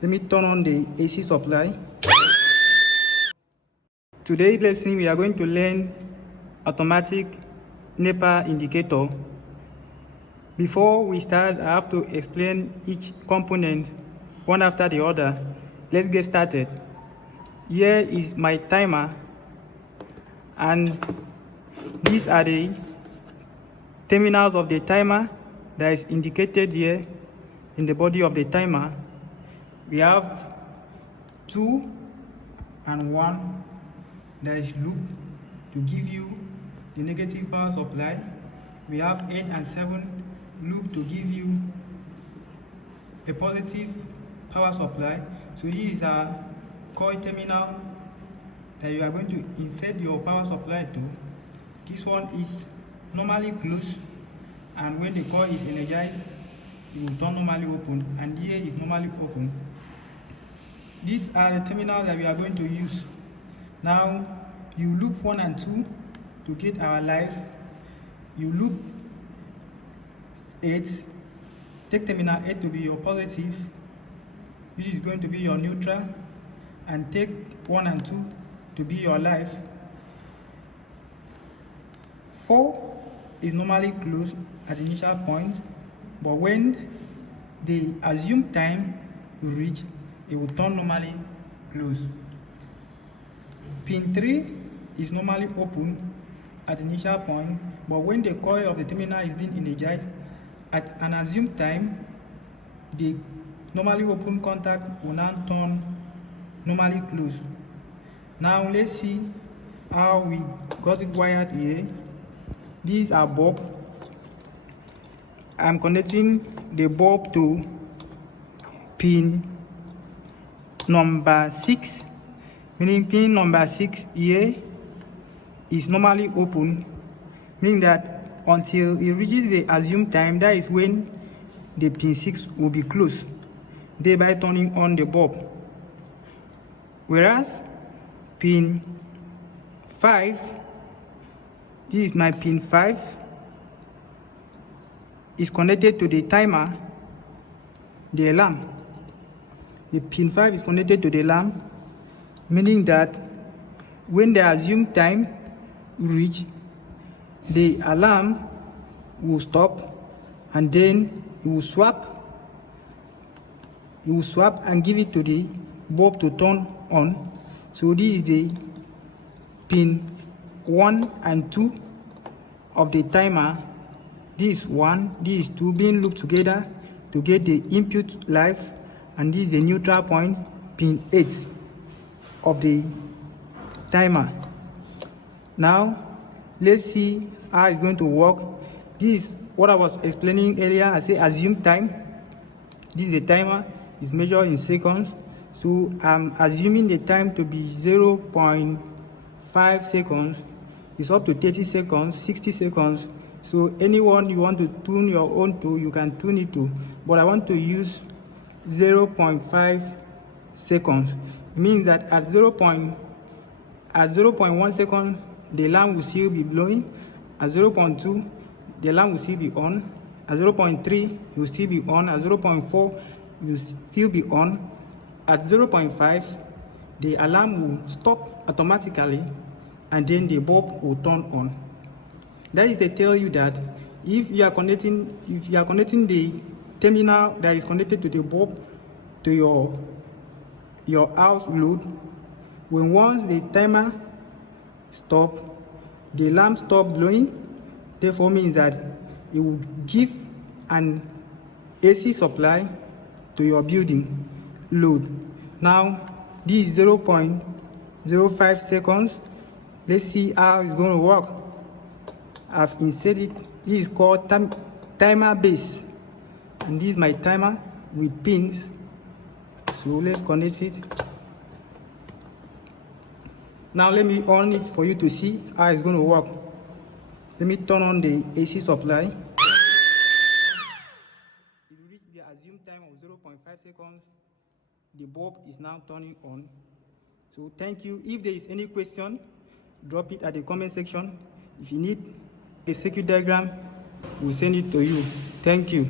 Let me turn on the AC supply. Today's lesson we are going to learn automatic NEPA indicator. Before we start, I have to explain each component one after the other. Let's get started. Here is my timer, and these are the terminals of the timer that is indicated here in the body of the timer. We have 2 and 1 that is looped to give you the negative power supply. We have 8 and 7 looped to give you a positive power supply. So this is a coil terminal that you are going to insert your power supply to. This one is normally closed, and when the coil is energized, it will turn normally open, and here is normally open. These are the terminals that we are going to use. Now you loop 1 and 2 to get our live. You loop 8, take terminal 8 to be your positive, which is going to be your neutral, and take 1 and 2 to be your live. 4 is normally closed at the initial point, but when the assumed time will reach, it will turn normally closed. Pin 3 is normally open at the initial point, but when the coil of the terminal is being energized at an assumed time, the normally open contact will now turn normally closed. Now let's see how we got it wired here. These are bulb. I'm connecting the bulb to pin number 6, meaning pin number 6 here is normally open, meaning that until it reaches the assumed time, that is when the pin 6 will be closed, thereby turning on the bulb. Whereas pin 5, this is my pin 5, is connected to the timer, the alarm. The pin 5 is connected to the alarm, meaning that when the assumed time reach, the alarm will stop, and then it will swap and give it to the bulb to turn on. So this is the pin 1 and 2 of the timer. This is 1, this is 2 being looped together to get the input live, and this is the neutral point, pin 8 of the timer. Now let's see how it's going to work. This is what I was explaining earlier. I say assume time. This is the timer, is measured in seconds, so I'm assuming the time to be 0.5 seconds. It's up to 30 seconds, 60 seconds. So anyone you want to tune your own to, you can tune it to, but I want to use 0.5 seconds. It means that at 0.1 second, the alarm will still be blowing. At 0.2, the alarm will still be on. At 0.3, it will still be on. At 0.4, it will still be on. At 0.5, the alarm will stop automatically, and then the bulb will turn on. That is to tell you that if you are connecting the terminal that is connected to the bulb to your house load, when once the timer stop, the alarm stop blowing, therefore means that it will give an AC supply to your building load. Now this is 0.05 seconds. Let's see how it's going to work. I've inserted, this is called timer base, and this is my timer with pins. So let's connect it. Now let me on it for you to see how it's going to work. Let me turn on the AC supply. It reached the assumed time of 0.5 seconds. The bulb is now turning on. So thank you. If there is any question, drop it at the comment section. If you need a circuit diagram, we'll send it to you. Thank you.